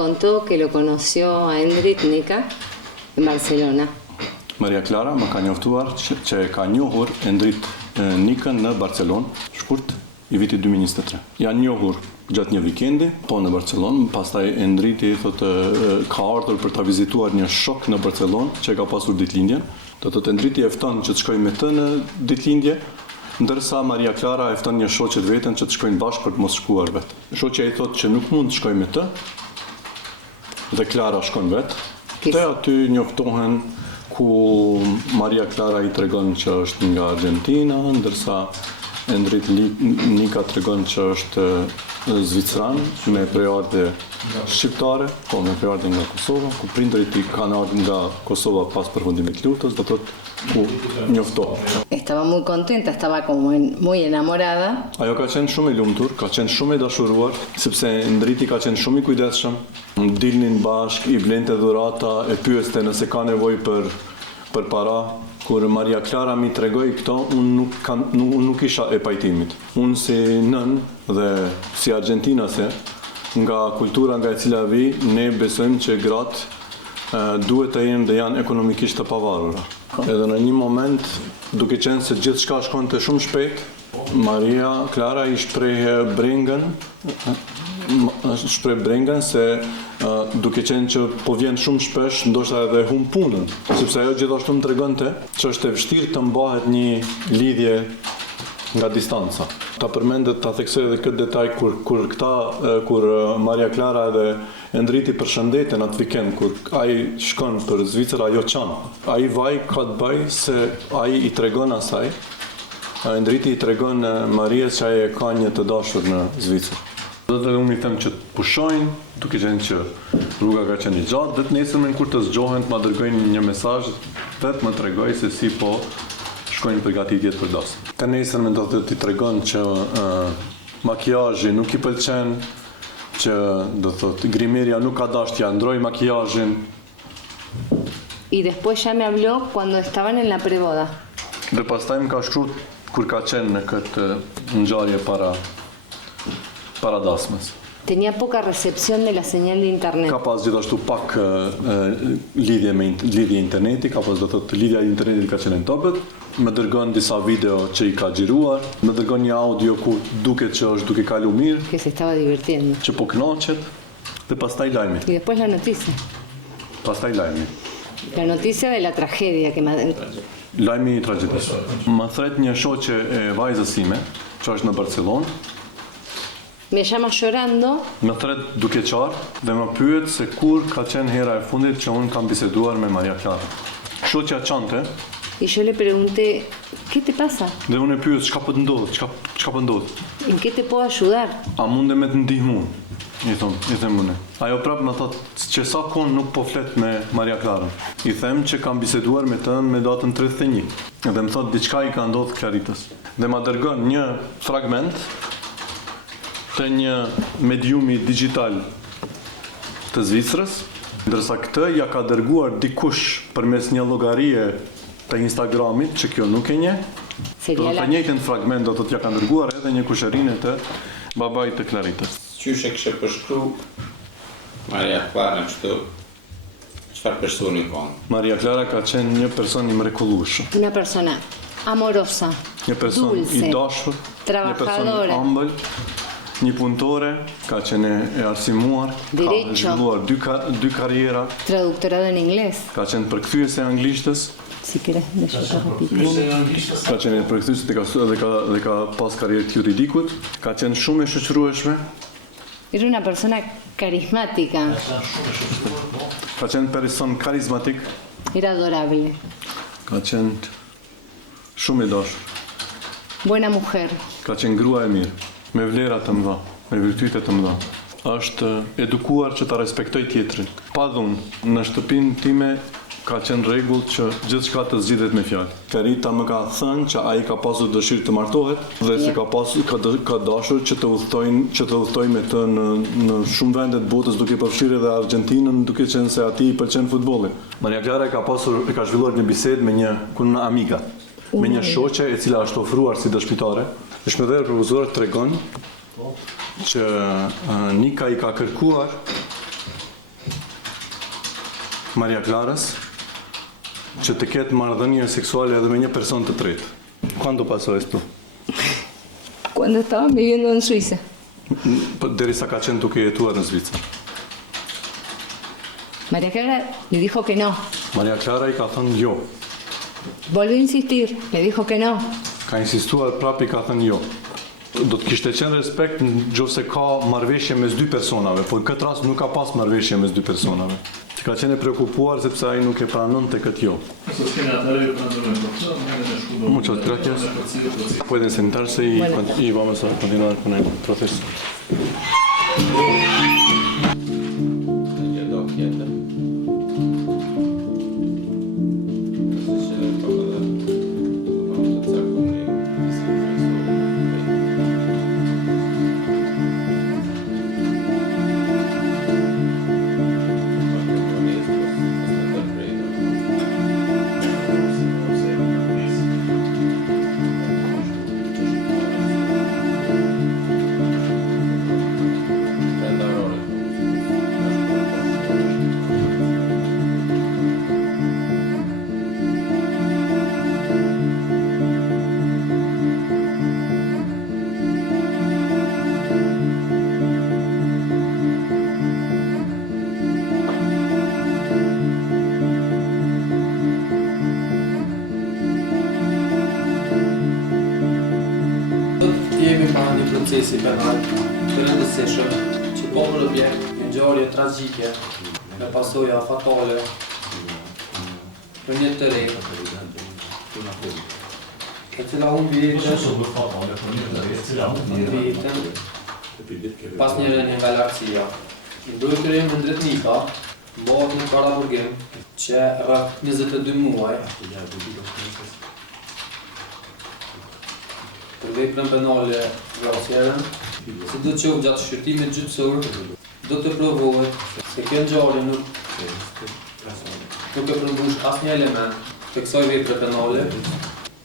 contó que lo conoció a Endrit Nika en Barcelona. Maria Clara më ka njoftuar që e ka njohur Endrit Nikën në Barcelonë, shkurt i vitit 2023. Janë njohur gjatë një vikendi, po në Barcelonë, pastaj Endriti thotë ka ardhur për ta vizituar një shok në Barcelonë që ka pasur ditëlindjen. Do thotë Endriti e fton që të shkojë me të në ditëlindje, ndërsa Maria Clara e fton një shoqe të vetën që të shkojnë bashkë për të mos shkuar vetë. Shoqja i thotë që nuk mund të shkojë me të, dhe Clara shkon vetë. Te aty njoftohen ku Maria Clara i tregon që është nga Argentina, ndërsa Endrit Nika tregon që është zvicran me prejardhje shqiptare, po me prejardhje nga Kosova, ku prindërit i kanë ardhur nga Kosova pas përfundimit të luftës, do thotë ku njoftohen. Estaba muy contenta, estaba como muy enamorada. Ajo ka qenë shumë i lumtur, ka qenë shumë i dashuruar, sepse Endriti ka qenë shumë i kujdesshëm, dilnin bashkë, i blente dhurata, e pyeste nëse ka nevojë për para. Kur Maria Clara mi tregoi këto, unë nuk isha e pajtimit. Unë si nën dhe si argentinase, nga kultura nga e cila vi, ne besojmë që gratë duhet të jenë dhe janë ekonomikisht të pavarura. Edhe në një moment, duke qenë se gjithçka shkonte shumë shpejt, Maria Clara i shpreh brengën se duke qenë që po vjen shumë shpesh, ndoshta edhe humb punën, sepse ajo gjithashtu më tregonte që është e vështirë të mbahet një lidhje nga distanca. Ta përmendet, ta theksoj edhe këtë detaj kur Maria Clara dhe Endriti përshëndeten atë vikend, kur ai shkon për Zvicër, ajo çan. Ai vaj ka të bëj se ai i tregon asaj, Endriti i tregon Marias që ai e ka një të dashur në Zvicër. Do të unë i them që të pushojnë, duke qenë që rruga ka qenë i gjatë, dhe të nesërmen kur të zgjohen të ma dërgojnë një mesazh, vetë më tregoj se si po shkojnë përgatitjet për dasmë. Të nesërmen do të t'i tregon që makijazhi nuk i pëlqen, që do thotë grimeria nuk ka dashur t'ia ndroj makijazhin. Y después ya me habló cuando estaban en la preboda. Dhe pastaj më ka shkruar kur ka qenë në këtë ngjarje para dasmës. Tenía poca recepción de la señal de internet. Ka pas gjithashtu pak lidhje interneti, ka pas do thotë lidhja e internetit ka qenë në topët, më dërgon disa video që i ka xhiruar, më dërgon një audio ku duket që është duke kalu mirë, que se estaba divirtiendo. që po kënaqet, dhe pastaj lajmi. Y después la noticia. Pastaj lajmi. La noticia de la tragedia que Lajmi i tragjedisë. Më thret një shoqe e vajzës sime, që është në Barcelonë, me llama llorando. Më thret duke qartë dhe më pyet se kur ka qenë hera e fundit që unë kam biseduar me Maria Clara. Shoqja çante. Y yo le pregunté, ¿qué te pasa? Dhe unë e pyet, çka po të ndodh? Çka po ndodh? ¿En qué te puedo ayudar? A mundem me të ndihmu? I them unë. Ajo prapë më thot që sa kohë nuk po flet me Maria Clara. I them që kam biseduar me të me datën 31. Dhe më thot diçka i ka ndodhur Claritës. Dhe ma dërgon një fragment të një mediumi digital të Zvicrës, ndërsa këtë ja ka dërguar dikush përmes një llogarie të Instagramit, që kjo nuk e njeh. Të njëjtin fragment do të ja ka dërguar edhe një kushërinë të babait të Claritës. Qysh e kështë përshkru Maria Clara kështu, çfarë personi ka? Maria Clara ka qenë një person i mrekullueshëm. Una persona amorosa, një person dulce, i dashur, një person i ëmbël, një punëtore, ka qenë e arsimuar, ka zhvilluar dy karriera, traductorado en inglés. Ka qenë përkthyese e anglishtës. Si querés, ka qenë përkthyese dhe ka pas karrierë juridikut, ka qenë shumë e shoqërueshme. Era una persona carismática. Ka qenë person karizmatik. Era adorable. Ka qenë shumë i dashur. Buena mujer. Ka qenë grua e mirë, me vlera të mëdha, me virtyte të mëdha. Është edukuar që ta respektoj tjetrin. Pa dhunë, në shtëpinë time ka qenë rregull që gjithçka të zgjidhet me fjalë. Clarita më ka thënë që ai ka pasur dëshirë të martohet dhe se ka dashur që të udhtojë me të në shumë vende të botës, duke përfshirë edhe Argentinën, duke qenë se atij i pëlqen futbolli. Maria Clara ka zhvilluar një bisedë me një amiga, me një shoqe e cila është ofruar si dëshmitare. Dëshmitare rrugëzore tregon që Nika i ka kërkuar Maria Clarës që të ketë marrëdhënie seksuale edhe me një person të tretë. Cuándo pasó esto? Cuando estaban viviendo en Suiza. Derisa ka qenë duke jetuar në Zvicër. María Clara le dijo que no. Maria Clara I ka thënë jo. Volvió a insistir, le dijo que no. Ka insistuar prapë I ka thënë jo. Do të kishte qenë respekt nëse ka marrëveshje mes dy personave, por në këtë rast nuk ka pas marrëveshje mes dy personave. Që ka qenë preokupuar sepse ai nuk e pranonte këtë jo. Muchas gracias. Pueden sentarse y vamos a continuar con el proceso. Procesi penal të rëndësishëm që po për objekt një ngjarje tragjike me pasoja fatale për një të re e cila humbi jetën pas një rënie nga lartësia. Mbrojtëria me ndretnika mbahet në paraburgim që rreth 22 muaj për veprën penale vrasjeren, se do qoftë gjatë shqyrtimit gjyqësor, do të provohet se kjo ngjarje nuk e përmbush asnjë element të kësaj vepre penale,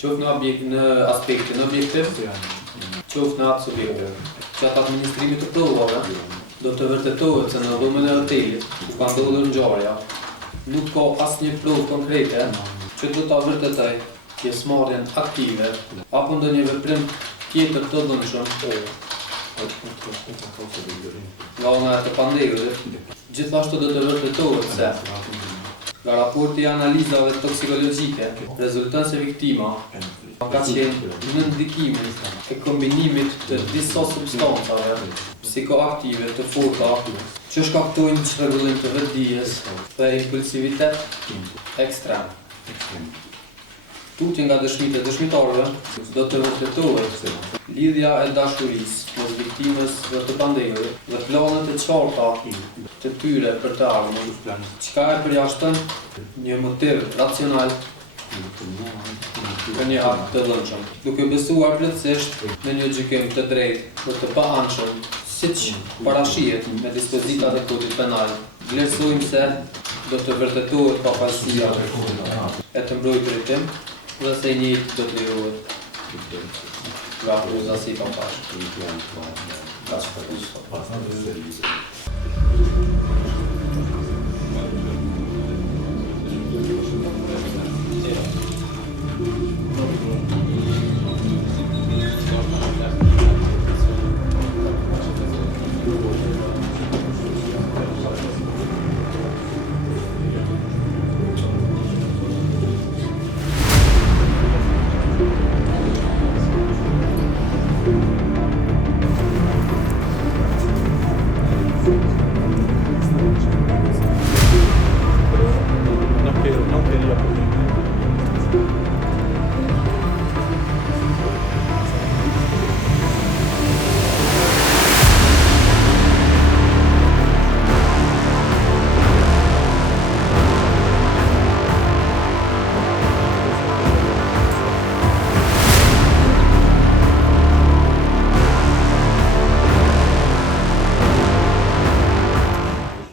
qoftë në aspektin objektiv, qoftë në atë subjektiv. Gjatë administrimit të provave, do të vërtetohet se në dhomën e hotelit ku ka ndodhur ngjarja, nuk ka asnjë provë konkrete që do ta vërtetoj pjesëmarrjen aktive apo ndonjë veprim tjetër të dhunshëm nga ana e të pandehurit. Gjithashtu do të vërtetohet se nga raporti I analizave toksikologjike rezulton se viktima ka qenë në ndikimin e kombinimit të disa substancave psikoaktive të forta që shkaktojnë çrregullim të vetdijes dhe impulsivitet ekstrem. Tutje nga dëshmitë e dëshmitarëve do të vërtetohet lidhja e dashurisë mes viktimës dhe të pandehurit dhe planet e qarta të tyre për të ardhmen, çka e përjashton një motiv racional për një akt të dhunshëm, duke besuar plotësisht në një gjykim të drejtë dhe të pa-anshëm, siç parashihet me dispozitat e kodit penal. Vlerësojmë se do të vërtetohet pafalësia e të mbrojturit tim dhe se I njëjtë do të lirohet nga akuzasi I papash.